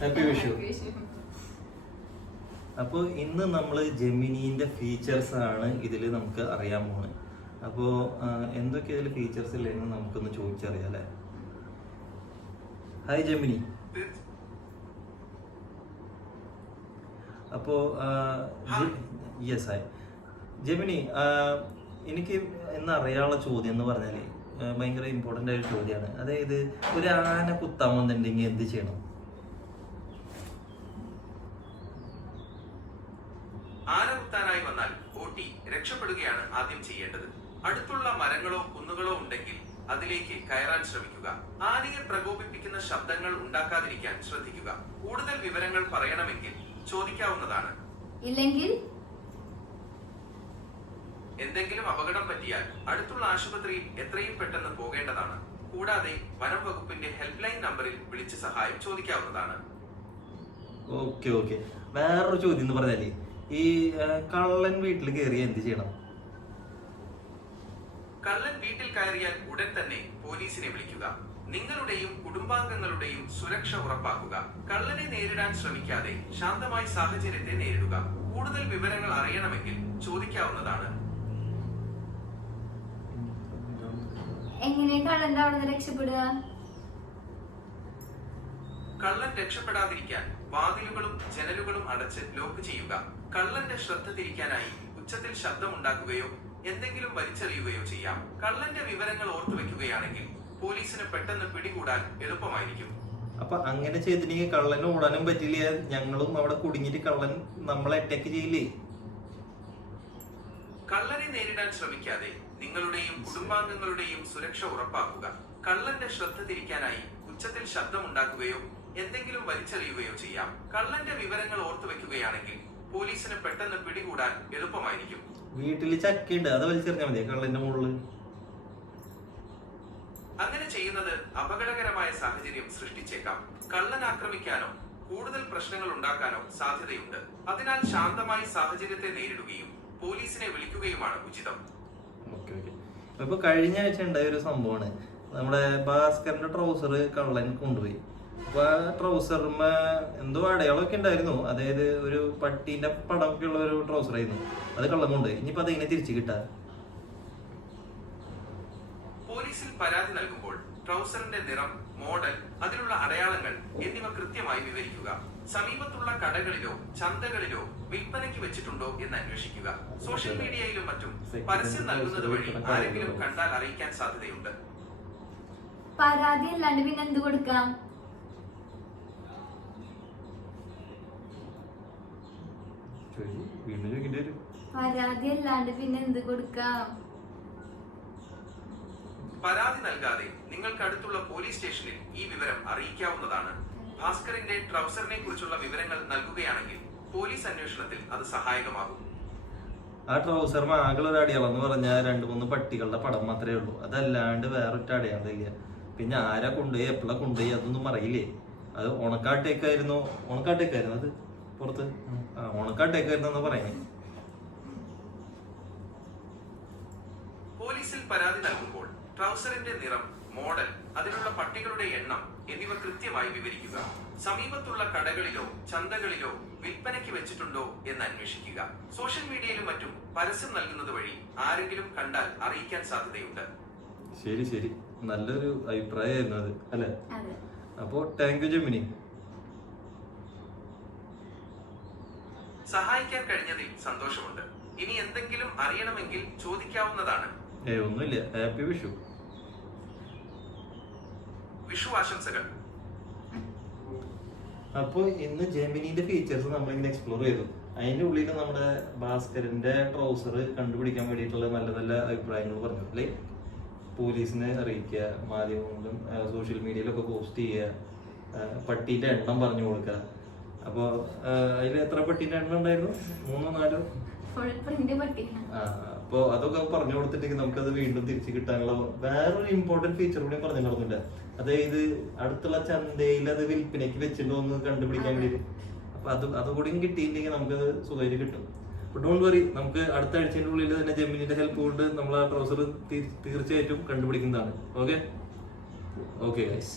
Happy Vishu. അപ്പോൾ ഇന്ന് നമ്മൾ ജെമിനിന്റെ ഫീച്ചേഴ്സ് ആണ് ഇതിൽ നമുക്ക് അറിയാൻ പോകുന്നത്. അപ്പോൾ എന്തൊക്കെ ഇതിൽ ഫീച്ചേഴ്സ് ഇല്ലെന്ന് നമുക്കൊന്ന് ചോദിച്ചറിയാം അല്ലേ. Hi Gemini. അപ്പോൾ യെസ് ഹായ് ജെമിനി. എനിക്ക് ഇന്ന് അറിയാനുള്ള ചോദ്യം എന്ന് പറഞ്ഞാൽ ഭയങ്കര ഇമ്പോർട്ടൻ്റ് ആയ ചോദ്യമാണ്. അതായത് ഒരു ആന കുത്താൻ വന്നിട്ടുണ്ടെങ്കിൽ എന്ത് ചെയ്യണം? ആന കുത്താനായി വന്നാൽ ഓട്ടി രക്ഷപ്പെടുകയാണ് ആദ്യം ചെയ്യേണ്ടത്. അടുത്തുള്ള മരങ്ങളോ കുന്നുകളോ ഉണ്ടെങ്കിൽ അതിലേക്ക് കയറാൻ ശ്രമിക്കുക. ആനയെ പ്രകോപിപ്പിക്കുന്ന ശബ്ദങ്ങൾ ഉണ്ടാക്കാതിരിക്കാൻ ശ്രദ്ധിക്കുക. കൂടുതൽ വിവരങ്ങൾ പറയണമെങ്കിൽ ചോദിക്കാവുന്നതാണ്. ഇല്ലെങ്കിൽ എന്തെങ്കിലും അപകടം പറ്റിയാൽ അടുത്തുള്ള ആശുപത്രിയിൽ എത്രയും പെട്ടെന്ന് പോകേണ്ടതാണ്. കൂടാതെ വനം വകുപ്പിന്റെ ഹെൽപ്പ് ലൈൻ നമ്പറിൽ വിളിച്ച് സഹായം ചോദിക്കാവുന്നതാണ്. Okay okay. വേറൊരു ചോദ്യം എന്ന് പറഞ്ഞാല് ഈ കള്ളൻ വീട്ടിൽ കയറിയ എന്ത് ചെയ്യണം? കള്ളൻ വീട്ടിൽ കയറിയാൽ ഉടൻ തന്നെ പോലീസിനെ വിളിക്കുക. നിങ്ങളുടെയും കുടുംബാംഗങ്ങളുടെയും സുരക്ഷ ഉറപ്പാക്കുക. കള്ളനെ നേരിടാൻ ശ്രമിക്കാതെ ശാന്തമായി സാഹചര്യത്തെ നേരിടുക. കൂടുതൽ വിവരങ്ങൾ അറിയണമെങ്കിൽ ചോദിക്കാവുന്നതാണ്. എങ്ങനെ കള്ളന്റെ അവിടെ നിന്ന് രക്ഷപ്പെടുക? കള്ളൻ രക്ഷപ്പെടാതിരിക്കാൻ വാതിലുകളും ജനലുകളും അടച്ച് ലോക്ക് ചെയ്യുക. കള്ളന്റെ ശ്രദ്ധ തിരിക്കാനായി ഉച്ചത്തിൽ ശബ്ദമുണ്ടാക്കുകയോ എന്തെങ്കിലും വലിച്ചെറിയുകയോ ചെയ്യാം. കള്ളന്റെ വിവരങ്ങൾ ഓർത്തു വെക്കുകയാണെങ്കിൽ പോലീസിന് പെട്ടെന്ന് പിടികൂടാൻ എളുപ്പമായിരിക്കും. അപ്പൊ അങ്ങനെ ചെയ്തിട്ടുണ്ടെങ്കിൽ കള്ളന് ഓടാനും പറ്റില്ല, ഞങ്ങളും അവിടെ കുടുങ്ങിയിട്ട് കള്ളൻ നമ്മളെ അറ്റാക്ക് ചെയ്യില്ലേ? കള്ളനെ നേരിടാൻ ശ്രമിക്കാതെ നിങ്ങളുടെയും കുടുംബാംഗങ്ങളുടെയും സുരക്ഷ ഉറപ്പാക്കുക. കള്ളന്റെ ശ്രദ്ധ തിരിക്കാനായി ഉച്ചത്തിൽ ശബ്ദമുണ്ടാക്കുകയോ എന്തെങ്കിലും വലിച്ചെറിയുകയോ ചെയ്യാം. കള്ളന്റെ വിവരങ്ങൾ ഓർത്തു വെക്കുകയാണെങ്കിൽ പോലീസിന് പെട്ടെന്ന് പിടികൂടാൻ എളുപ്പമായിരിക്കും. വീട്ടില് ചക്കയുണ്ട്, അത് വലിച്ചെറിഞ്ഞാൽ മതി കള്ളന്റെ മുകളിൽ. അങ്ങനെ ചെയ്യുന്നത് അപകടകരമായ സാഹചര്യം സൃഷ്ടിച്ചേക്കാം. കള്ളൻ ആക്രമിക്കാനോ കൂടുതൽ പ്രശ്നങ്ങൾ ഉണ്ടാക്കാനോ സാധ്യതയുണ്ട്. അതിനാൽ ശാന്തമായി സാഹചര്യത്തെ നേരിടുകയും പോലീസിനെ വിളിക്കുകയുമാണ് ഉചിതം. Okay okay. ഇപ്പൊ കഴിഞ്ഞ ആഴ്ച ഉണ്ടായ ഒരു സംഭവമാണ്, നമ്മുടെ ഭാസ്കറിന്റെ ട്രൗസർ കള്ളൻ കൊണ്ടുപോയി. അപ്പൊ ആ ട്രൗസറിന് എന്തോ അടയാളമൊക്കെ ഉണ്ടായിരുന്നു. അതായത് ഒരു പട്ടീന്റെ പടമൊക്കെ ഉള്ള ഒരു ട്രൗസർ ആയിരുന്നു. അത് കള്ളൻ കൊണ്ടുപോയി. ഇനിയിപ്പോ അതെങ്ങനെ തിരിച്ചു കിട്ടാ? പോലീസിൽ പരാതി നൽകുമ്പോൾ ട്രൗസറിന്റെ നിറം, മോഡൽ, അതിലുള്ള അടയാളങ്ങൾ എന്നിവ കൃത്യമായി വിവരിക്കുക. സമീപത്തുള്ള കടകളിലോ ചന്തകളിലോ വിൽപ്പനയ്ക്ക് വെച്ചിട്ടുണ്ടോ എന്ന് അന്വേഷിക്കുക. സോഷ്യൽ മീഡിയയിലും മറ്റും പരസ്യം നൽകുന്നത് വഴി ആരെങ്കിലും കണ്ടാൽ അറിയിക്കാൻ സാധ്യതയുണ്ട്. പരാതി അല്ലാണ്ട് പിന്നെ എന്ത് കൊടുക്കാം? പരാതി അല്ലാണ്ട് പിന്നെ എന്ത് കൊടുക്കാം? പരാതി നൽകാതെ നിങ്ങൾക്ക് അടുത്തുള്ള പോലീസ് സ്റ്റേഷനിൽ ഈ വിവരം അറിയിക്കാവുന്നതാണ്. ഭാസ്കറിന്റെ ട്രൗസറിനെ കുറിച്ചുള്ള വിവരങ്ങൾ നൽകുകയാണെങ്കിൽ പോലീസ് അന്വേഷണത്തിൽ അത് സഹായകമാകും. ആ ട്രൗസറിന് ആകെ ഒരു അടയാളം എന്ന് പറഞ്ഞാൽ 2-3 പട്ടികളുടെ പടം മാത്രമേ ഉള്ളൂ. അതല്ലാണ്ട് വേറൊറ്റ അടയാളില്ല. പിന്നെ ആരാ കൊണ്ടുപോയി എപ്പോഴാ കൊണ്ടുപോയി അതൊന്നും അറിയില്ലേ. അത് ഉണക്കാട്ടേക്കായിരുന്നു അത് പുറത്ത് ഉണക്കാട്ടേക്കായിരുന്നു പറയുന്നത്. പോലീസിൽ പരാതി നൽകുമ്പോൾ ട്രൗസറിന്റെ നിറം, മോഡൽ, അതിലുള്ള പട്ടികളുടെ എണ്ണം എന്നിവ കൃത്യമായി വിവരിക്കുക. സമീപത്തുള്ള കടകളിലോ ചന്തകളിലോ വിൽപ്പനയ്ക്ക് വെച്ചിട്ടുണ്ടോ എന്ന് അന്വേഷിക്കുക. സോഷ്യൽ മീഡിയയിലും മറ്റും പരസ്യം നൽകുന്നത് വഴി ആരെങ്കിലും കണ്ടാൽ അറിയിക്കാൻ സാധ്യതയുണ്ട്. ശരി ശരി, നല്ലൊരു അഭിപ്രായമായിരുന്നു അത് അല്ലെ. അപ്പോ താങ്ക് യു ജെമിനി. സഹായിക്കാൻ കഴിഞ്ഞതിൽ സന്തോഷമുണ്ട്. ഇനി എന്തെങ്കിലും അറിയണമെങ്കിൽ ചോദിക്കാവുന്നതാണ്. ഒന്നുമില്ല. ഹാപ്പി വിഷു. വിഷു ആശംസകൾ. അപ്പോൾ ഇന്ന് ജെമിനിന്റെ ഫീച്ചേഴ്സ് നമ്മളിങ്ങനെ എക്സ്പ്ലോർ ചെയ്തു. അതിന്റെ ഉള്ളിൽ നമ്മുടെ ഭാസ്കറിന്റെ ട്രൗസർ കണ്ടുപിടിക്കാൻ വേണ്ടിയിട്ടുള്ള നല്ല നല്ല അഭിപ്രായങ്ങൾ പറഞ്ഞു. ലൈക്ക് പോലീസിനെ അറിയിക്കുക, മാധ്യമങ്ങളിലും സോഷ്യൽ മീഡിയയിലൊക്കെ പോസ്റ്റ് ചെയ്യുക, പട്ടീന്റെ എണ്ണം പറഞ്ഞു കൊടുക്കുക. അപ്പോൾ അതിൽ എത്ര പട്ടീന്റെ എണ്ണം ഉണ്ടായിരുന്നു? 3-4? അപ്പോൾ അതൊക്കെ പറഞ്ഞു കൊടുത്തിട്ടുണ്ടെങ്കിൽ നമുക്കത് വീണ്ടും തിരിച്ചു കിട്ടാനുള്ള വേറൊരു ഇമ്പോർട്ടന്റ് ഫീച്ചർ കൂടി പറഞ്ഞു നടന്നില്ല. അതായത് അടുത്തുള്ള ചന്തയിൽ അത് വിൽപ്പനയ്ക്ക് വെച്ചിട്ടുണ്ടോ എന്ന് കണ്ടുപിടിക്കാൻ വേണ്ടി. അപ്പൊ അതുകൂടിയും കിട്ടിയിട്ടുണ്ടെങ്കിൽ നമുക്കത് സുഖമായിട്ട് കിട്ടും. അപ്പൊ ഡോണ്ട് വറി, നമുക്ക് അടുത്ത ആഴ്ചയുടെ ഉള്ളിൽ തന്നെ ജെമിനിന്റെ ഹെൽപ്പ് കൊണ്ട് നമ്മൾ ആ ട്രൗസർ തീർച്ചയായിട്ടും കണ്ടുപിടിക്കുന്നതാണ്. Okay okay guys.